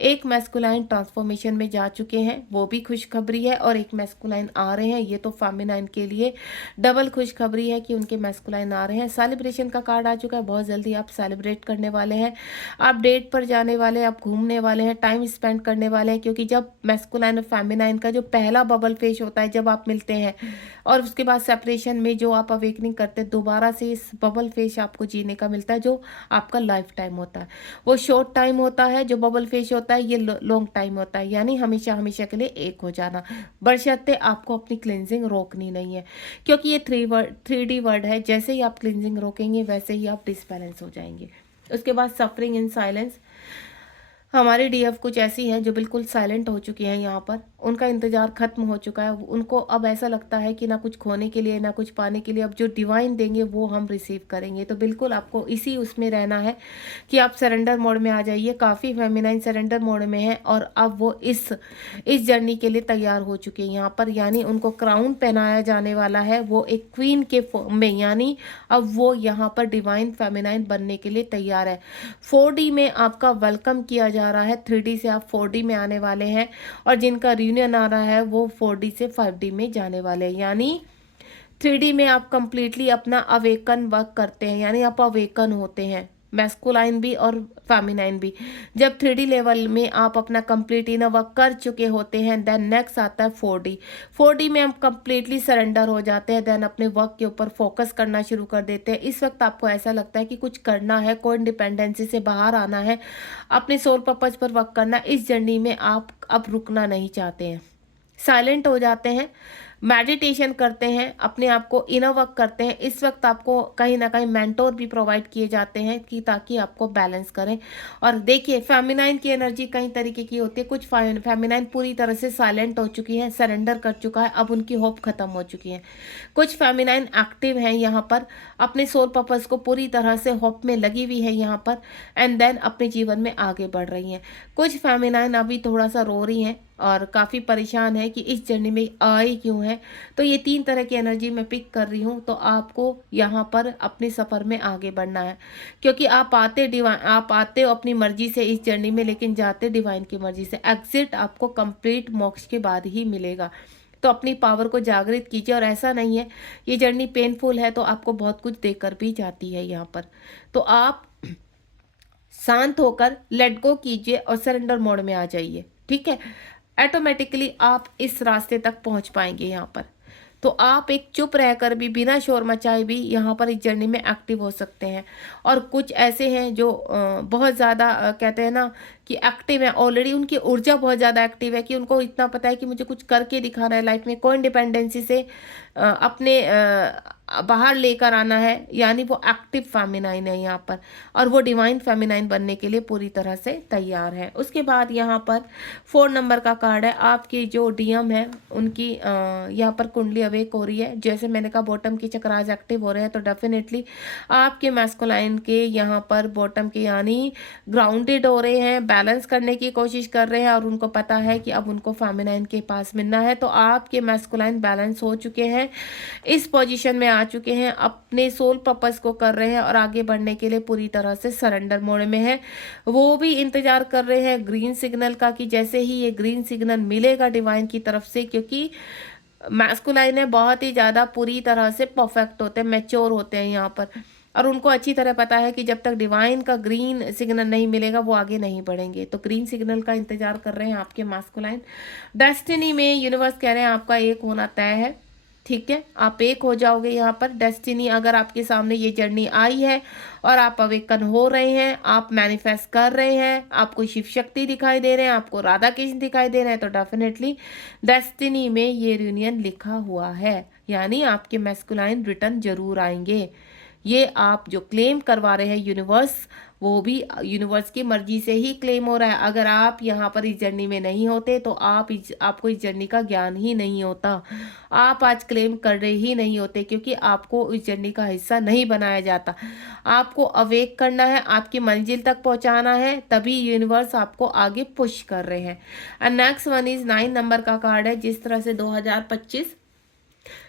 एक मैस्कुलाइन ट्रांसफॉर्मेशन में जा चुके हैं, वो भी खुशखबरी है, और एक मैस्कुलाइन आ रहे हैं, ये तो फेमिनाइन के लिए डबल खुशखबरी है कि उनके मैस्कुलाइन आ रहे हैं। सेलिब्रेशन का कार्ड आ चुका है, बहुत जल्दी आप सेलिब्रेट करने वाले हैं, आप डेट पर जाने वाले हैं, आप घूमने वाले हैं, टाइम स्पेंड करने वाले हैं, क्योंकि जब मैस्कुलाइन और फेमिनाइन का जो पहला बबल फेज होता है, जब आप मिलते हैं और उसके बाद सेपरेशन में जो आप अवेकनिंग करते हैं, दोबारा से इस बबल फेज आपको जीने का मिलता है, जो आपका लाइफ टाइम होता है। वो शॉर्ट टाइम होता है, जो बबल फेज होता है ये लॉन्ग टाइम होता है, यानी हमेशा हमेशा के लिए एक हो जाना, बशर्ते आपको अपनी क्लिनजिंग रोकनी नहीं है, क्योंकि ये 3D वर्ड है। जैसे ही आप क्लिनजिंग रोकेंगे वैसे ही आप डिसबैलेंस हो जाएंगे। उसके बाद सफरिंग इन साइलेंस, हमारी डीएफ कुछ ऐसी हैं जो बिल्कुल साइलेंट हो चुकी हैं, यहाँ पर उनका इंतज़ार ख़त्म हो चुका है। उनको अब ऐसा लगता है कि ना कुछ खोने के लिए ना कुछ पाने के लिए, अब जो डिवाइन देंगे वो हम रिसीव करेंगे। तो बिल्कुल आपको इसी उसमें रहना है कि आप सरेंडर मोड में आ जाइए। काफ़ी फेमिनाइन सरेंडर मोड में है और अब वो इस जर्नी के लिए तैयार हो चुके हैं यहाँ पर, यानी उनको क्राउन पहनाया जाने वाला है, वो एक क्वीन के फॉर्म में, यानी अब वो यहाँ पर डिवाइन फेमिनाइन बनने के लिए तैयार है। 4D में आपका वेलकम किया जा रहा है, 3D से आप 4D में आने वाले हैं, और जिनका रियूनियन आ रहा है वो 4D से 5D में जाने वाले हैं, यानी 3D में आप कंप्लीटली अपना अवेकन वर्क करते हैं, यानी आप अवेकन होते हैं, मैस्कुलाइन भी और फेमिनाइन भी। जब 3D लेवल में आप अपना कंप्लीट इनर वर्क कर चुके होते हैं, देन नेक्स्ट आता है 4D। 4D में हम कंप्लीटली सरेंडर हो जाते हैं, देन अपने वर्क के ऊपर फोकस करना शुरू कर देते हैं। इस वक्त आपको ऐसा लगता है कि कुछ करना है, कोई इंडिपेंडेंसी से बाहर आना है, अपने सोल पर्पज पर वर्क करना। इस जर्नी में आप अब रुकना नहीं चाहते हैं, साइलेंट हो जाते हैं, मेडिटेशन करते हैं, अपने आप को इनर वर्क करते हैं। इस वक्त आपको कहीं ना कहीं मेंटोर भी प्रोवाइड किए जाते हैं कि ताकि आपको बैलेंस करें। और देखिए फेमिनाइन की एनर्जी कई तरीके की होती है। कुछ फेमिनाइन पूरी तरह से साइलेंट हो चुकी है, सरेंडर कर चुका है, अब उनकी होप खत्म हो चुकी है। कुछ फेमिनाइन एक्टिव हैं यहाँ पर, अपने सोल पर्पस को पूरी तरह से होप में लगी हुई है यहाँ पर, एंड देन अपने जीवन में आगे बढ़ रही हैं। कुछ फेमिनाइन अभी थोड़ा सा रो रही हैं और काफ़ी परेशान है कि इस जर्नी में आई क्यों है। तो ये 3 तरह की एनर्जी मैं पिक कर रही हूँ। तो आपको यहाँ पर अपने सफ़र में आगे बढ़ना है, क्योंकि आप आते हो अपनी मर्जी से इस जर्नी में, लेकिन जाते डिवाइन की मर्जी से। एग्जिट आपको कंप्लीट मोक्ष के बाद ही मिलेगा। तो अपनी पावर को जागृत कीजिए, और ऐसा नहीं है ये जर्नी पेनफुल है तो आपको बहुत कुछ देकर भी जाती है यहाँ पर। तो आप शांत होकर लेट गो कीजिए और सरेंडर मोड में आ जाइए, ठीक है। ऑटोमेटिकली आप इस रास्ते तक पहुंच पाएंगे यहाँ पर। तो आप एक चुप रहकर भी, बिना शोर मचाए भी यहाँ पर इस जर्नी में एक्टिव हो सकते हैं। और कुछ ऐसे हैं जो बहुत ज़्यादा कहते हैं ना कि एक्टिव है, ऑलरेडी उनकी ऊर्जा बहुत ज़्यादा एक्टिव है कि उनको इतना पता है कि मुझे कुछ करके दिखाना है लाइफ में, कोई इंडिपेंडेंसी से अपने बाहर लेकर आना है, यानी वो एक्टिव फेमिनाइन है यहाँ पर, और वो डिवाइन फेमिनाइन बनने के लिए पूरी तरह से तैयार है। उसके बाद यहाँ पर 4 नंबर का कार्ड है, आपकी जो डीएम है उनकी यहाँ पर कुंडली अवेक हो रही है। जैसे मैंने कहा बॉटम के चक्र आज एक्टिव हो रहे हैं, तो डेफिनेटली आपके मैस्कुलाइन के यहाँ पर बॉटम के यानी ग्राउंडेड हो रहे हैं, बैलेंस करने की कोशिश कर रहे हैं, और उनको पता है कि अब उनको फेमिनाइन के पास मिलना है। तो आपके मैस्कुलाइन बैलेंस हो चुके हैं, इस पोजीशन में आ चुके हैं, अपने सोल पर्पस को कर रहे हैं और आगे बढ़ने के लिए पूरी तरह से सरेंडर मोड में है। वो भी इंतजार कर रहे हैं ग्रीन सिग्नल का, कि जैसे ही ये ग्रीन सिग्नल मिलेगा डिवाइन की तरफ से, क्योंकि मैस्कुलाइन है बहुत ही ज़्यादा पूरी तरह से परफेक्ट होते हैं, मैच्योर होते हैं यहाँ पर, और उनको अच्छी तरह पता है कि जब तक डिवाइन का ग्रीन सिग्नल नहीं मिलेगा वो आगे नहीं बढ़ेंगे। तो ग्रीन सिग्नल का इंतजार कर रहे हैं आपके मैस्कुलाइन। डेस्टिनी में यूनिवर्स कह रहे हैं आपका एक होना तय है, ठीक है, आप एक हो जाओगे यहाँ पर। डेस्टिनी अगर आपके सामने ये जर्नी आई है और आप अवेकन हो रहे हैं, आप मैनिफेस्ट कर रहे हैं, आपको शिव शक्ति दिखाई दे रहे हैं, आपको राधा कृष्ण दिखाई दे रहे हैं, तो डेफिनेटली डेस्टिनी में ये यूनियन लिखा हुआ है। यानी आपके मैस्कुलाइन रिटर्न जरूर आएंगे। ये आप जो क्लेम करवा रहे हैं यूनिवर्स, वो भी यूनिवर्स की मर्जी से ही क्लेम हो रहा है। अगर आप यहाँ पर इस जर्नी में नहीं होते तो आपको इस जर्नी का ज्ञान ही नहीं होता। आप आज क्लेम कर रहे ही नहीं होते, क्योंकि आपको इस जर्नी का हिस्सा नहीं बनाया जाता। आपको अवेक करना है, आपकी मंजिल तक पहुंचाना है, तभी यूनिवर्स आपको आगे पुश कर रहे हैं। And next one is 9 number का कार्ड है। जिस तरह से 2025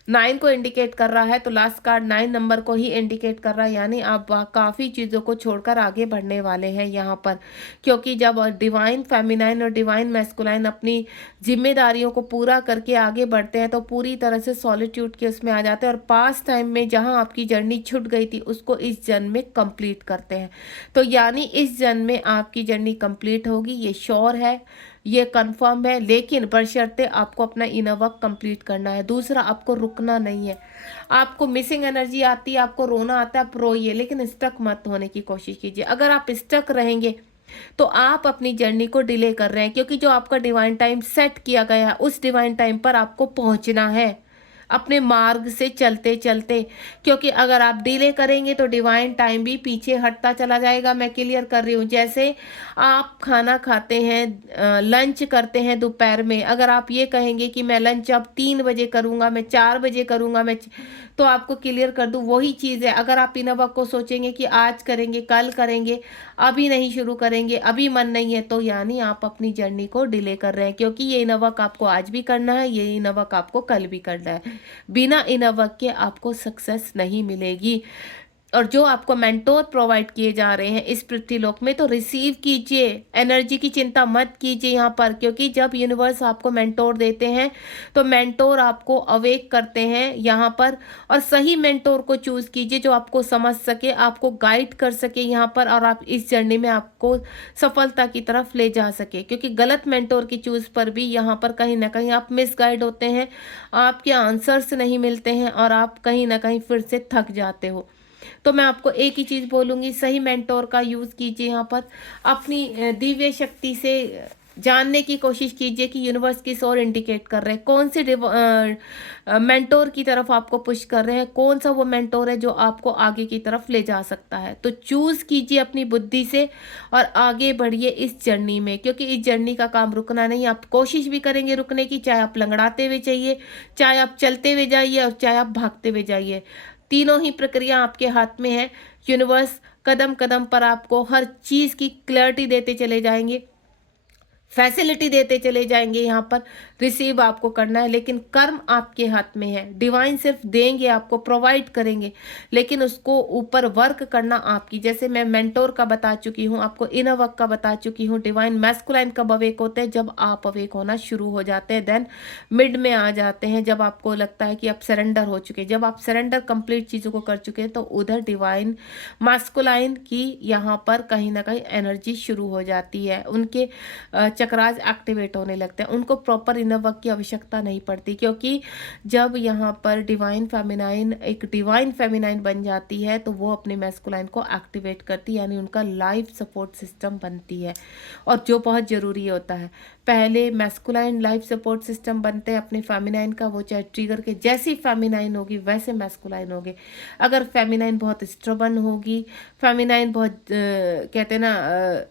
9 को इंडिकेट कर रहा है, तो लास्ट कार्ड 9 नंबर को ही इंडिकेट कर रहा है। यानी आप काफ़ी चीज़ों को छोड़कर आगे बढ़ने वाले हैं यहाँ पर, क्योंकि जब डिवाइन फेमिनाइन और डिवाइन मैस्कुलाइन अपनी जिम्मेदारियों को पूरा करके आगे बढ़ते हैं तो पूरी तरह से सॉलिट्यूड के उसमें आ जाते हैं, और पास्ट टाइम में जहाँ आपकी जर्नी छूट गई थी उसको इस जन्म में कंप्लीट करते हैं। तो यानी इस जन्म में आपकी जर्नी कंप्लीट होगी, ये श्योर है, ये कंफर्म है। लेकिन बशर्ते आपको अपना इनर वर्क कंप्लीट करना है। दूसरा, आपको रुकना नहीं है। आपको मिसिंग एनर्जी आती है, आपको रोना आता है, आप रोइए, लेकिन स्टक मत होने की कोशिश कीजिए। अगर आप स्टक रहेंगे तो आप अपनी जर्नी को डिले कर रहे हैं, क्योंकि जो आपका डिवाइन टाइम सेट किया गया है उस डिवाइन टाइम पर आपको पहुंचना है अपने मार्ग से चलते चलते। क्योंकि अगर आप डिले करेंगे तो डिवाइन टाइम भी पीछे हटता चला जाएगा। मैं क्लियर कर रही हूँ। जैसे आप खाना खाते हैं, लंच करते हैं दोपहर में, अगर आप ये कहेंगे कि मैं लंच अब 3 बजे करूँगा, मैं 4 बजे करूँगा, तो आपको क्लियर कर दूँ वही चीज़ है। अगर आप इनर वर्क को सोचेंगे कि आज करेंगे, कल करेंगे, अभी नहीं शुरू करेंगे, अभी मन नहीं है, तो यानी आप अपनी जर्नी को डिले कर रहे हैं। क्योंकि ये इनर वर्क आपको आज भी करना है, ये इनर वर्क आपको कल भी करना है। बिना इनर वर्क के आपको सक्सेस नहीं मिलेगी। और जो आपको मेंटोर प्रोवाइड किए जा रहे हैं इस पृथ्वीलोक में, तो रिसीव कीजिए। एनर्जी की चिंता मत कीजिए यहाँ पर, क्योंकि जब यूनिवर्स आपको मेंटोर देते हैं तो मेंटोर आपको अवेक करते हैं यहाँ पर। और सही मेंटोर को चूज कीजिए जो आपको समझ सके, आपको गाइड कर सके यहाँ पर, और आप इस जर्नी में आपको सफलता की तरफ ले जा सके। क्योंकि गलत मेंटोर की चूज पर भी यहाँ पर कहीं ना कहीं आप मिसगाइड होते हैं, आपके आंसर्स नहीं मिलते हैं, और आप कहीं ना कहीं फिर से थक जाते हो। तो मैं आपको एक ही चीज बोलूंगी, सही मेंटोर का यूज कीजिए। यहाँ पर अपनी दिव्य शक्ति से जानने की कोशिश कीजिए कि यूनिवर्स किस ओर इंडिकेट कर रहे हैं, कौन से मेंटोर की तरफ आपको पुश कर रहे हैं, कौन सा वो मेंटोर है जो आपको आगे की तरफ ले जा सकता है। तो चूज कीजिए अपनी बुद्धि से और आगे बढ़िए इस जर्नी में, क्योंकि इस जर्नी का काम रुकना नहीं। आप कोशिश भी करेंगे रुकने की, चाहे आप लंगड़ाते हुए जाइए, चाहे आप चलते हुए जाइए, और चाहे आप भागते हुए जाइए, तीनों ही प्रक्रिया आपके हाथ में है। यूनिवर्स कदम कदम पर आपको हर चीज की क्लैरिटी देते चले जाएंगे, फैसिलिटी देते चले जाएंगे। यहाँ पर रिसीव आपको करना है, लेकिन कर्म आपके हाथ में है। डिवाइन सिर्फ देंगे, आपको प्रोवाइड करेंगे, लेकिन उसको ऊपर वर्क करना आपकी। जैसे मैं मेंटोर का बता चुकी हूँ, आपको इनर वर्क का बता चुकी हूँ। डिवाइन मैस्कुलाइन कब अवेक होते हैं? जब आप अवेक होना शुरू हो जाते हैं, देन मिड में आ जाते हैं, जब आपको लगता है कि आप सरेंडर हो चुके। जब आप सरेंडर कंप्लीट चीज़ों को कर चुके हैं तो उधर डिवाइन मैस्कुलाइन की यहाँ पर कहीं ना कहीं एनर्जी शुरू हो जाती है। उनके चक्रास एक्टिवेट होने लगते हैं, उनको प्रॉपर इनर वर्क की आवश्यकता नहीं पड़ती। क्योंकि जब यहाँ पर डिवाइन फेमिनाइन एक डिवाइन फेमिनाइन बन जाती है तो वो अपने मैस्कुलाइन को एक्टिवेट करती है, यानी उनका लाइफ सपोर्ट सिस्टम बनती है। और जो बहुत ज़रूरी होता है, पहले मैस्कुलाइन लाइफ सपोर्ट सिस्टम बनते हैं अपने फेमिनाइन का, वो चाहे ट्रिगर के जैसी फेमिनाइन होगी वैसे मैस्कुलाइन होगी। अगर फेमिनाइन बहुत स्ट्रबन होगी, फेमिनाइन बहुत कहते हैं ना,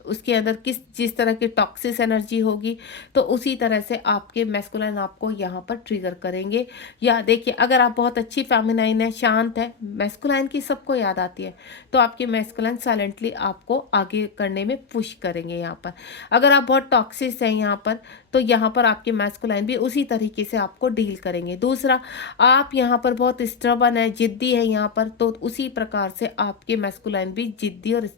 उसके अंदर जिस तरह की टॉक्सिस एनर्जी होगी, तो उसी तरह से आपके मैस्कुलाइन आपको यहाँ पर ट्रिगर करेंगे। या देखिए, अगर आप बहुत अच्छी फेमिनाइन है, शांत है, मैस्कुलाइन की सबको याद आती है, तो आपके मैस्कुलाइन साइलेंटली आपको आगे करने में पुश करेंगे यहाँ पर। अगर आप बहुत टॉक्सिस हैं यहाँ पर, तो यहाँ पर आपके मैस्कुलाइन भी उसी तरीके से आपको डील करेंगे। दूसरा, आप यहाँ पर बहुत स्ट्रबन है, जिद्दी है यहाँ पर, तो उसी प्रकार से आपके मैस्कुलाइन भी जिद्दी और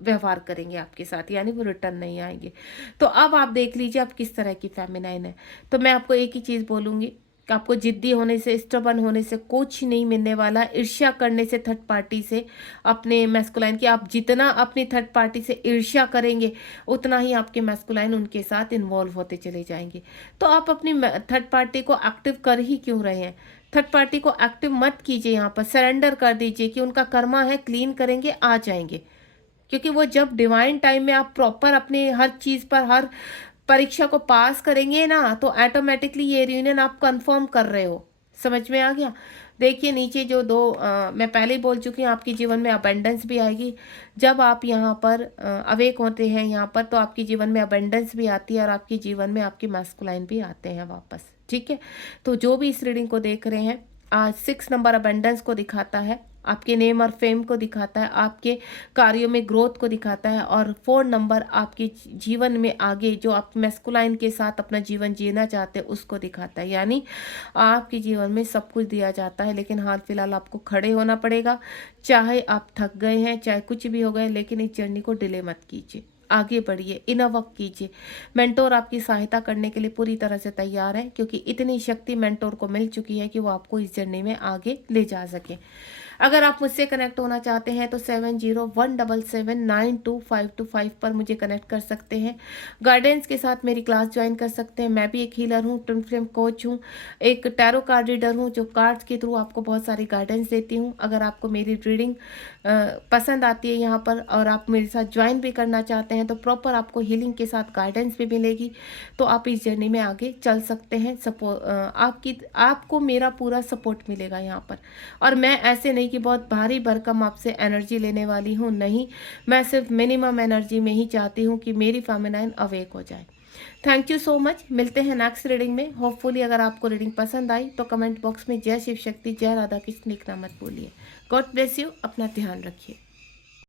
व्यवहार करेंगे आपके साथ, यानी वो रिटर्न नहीं आएंगे। तो अब आप देख लीजिए आप किस तरह की फेमिनाइन है। तो मैं आपको एक ही चीज़ बोलूँगी कि आपको जिद्दी होने से, स्टबन होने से कुछ नहीं मिलने वाला। ईर्ष्या करने से थर्ड पार्टी से अपने मैस्कुलाइन की, आप जितना अपनी थर्ड पार्टी से ईर्ष्या करेंगे उतना ही आपके मैस्कुलाइन उनके साथ इन्वॉल्व होते चले जाएंगे। तो आप अपनी थर्ड पार्टी को एक्टिव कर ही क्यों रहे हैं? थर्ड पार्टी को एक्टिव मत कीजिए, यहाँ पर सरेंडर कर दीजिए कि उनका कर्मा है, क्लीन करेंगे, आ जाएंगे। क्योंकि वो जब डिवाइन टाइम में आप प्रॉपर अपने हर चीज़ पर, हर परीक्षा को पास करेंगे ना, तो ऑटोमेटिकली ये रियूनियन आप कंफर्म कर रहे हो, समझ में आ गया। देखिए नीचे जो दो मैं पहले ही बोल चुकी हूँ, आपके जीवन में अबंडेंस भी आएगी। जब आप यहाँ पर अवेक होते हैं यहाँ पर, तो आपके जीवन में अबंडेंस भी आती है और आपके जीवन में आपके मैस्कुलाइन भी आते हैं वापस। ठीक है, तो जो भी इस रीडिंग को देख रहे हैं, आज 6 नंबर अबंडेंस को दिखाता है, आपके नेम और फेम को दिखाता है, आपके कार्यों में ग्रोथ को दिखाता है, और 4 नंबर आपके जीवन में आगे जो आप मैस्कुलाइन के साथ अपना जीवन जीना चाहते हैं उसको दिखाता है। यानी आपके जीवन में सब कुछ दिया जाता है, लेकिन हाल फिलहाल आपको खड़े होना पड़ेगा। चाहे आप थक गए हैं, चाहे कुछ भी हो गए, लेकिन इस जर्नी को डिले मत कीजिए, आगे बढ़िए, इनर वर्क कीजिए। मेंटोर आपकी सहायता करने के लिए पूरी तरह से तैयार है, क्योंकि इतनी शक्ति मेंटोर को मिल चुकी है कि वो आपको इस जर्नी में आगे ले जा सके। अगर आप मुझसे कनेक्ट होना चाहते हैं तो 7017792525 पर मुझे कनेक्ट कर सकते हैं। गाइडेंस के साथ मेरी क्लास ज्वाइन कर सकते हैं। मैं भी एक हीलर हूँ, ट्विन फ्लेम कोच हूँ, एक टैरो कार्ड रीडर हूँ, जो कार्ड्स के थ्रू आपको बहुत सारी गाइडेंस देती हूँ। अगर आपको मेरी रीडिंग पसंद आती है यहाँ पर और आप मेरे साथ ज्वाइन भी करना चाहते हैं, तो प्रॉपर आपको हीलिंग के साथ गाइडेंस भी मिलेगी, तो आप इस जर्नी में आगे चल सकते हैं। आपको मेरा पूरा सपोर्ट मिलेगा यहाँ पर। और मैं ऐसे नहीं कि बहुत भारी भरकम आपसे एनर्जी लेने वाली हूँ, नहीं, मैं सिर्फ मिनिमम एनर्जी में ही चाहती हूँ कि मेरी फेमिनाइन अवेक हो जाए। Thank you so much. मिलते हैं नेक्स्ट रीडिंग में। होपफुली अगर आपको रीडिंग पसंद आई तो कमेंट बॉक्स में जय शिव शक्ति, जय राधा कृष्ण लिखना मत भूलिए। God bless you. अपना ध्यान रखिए।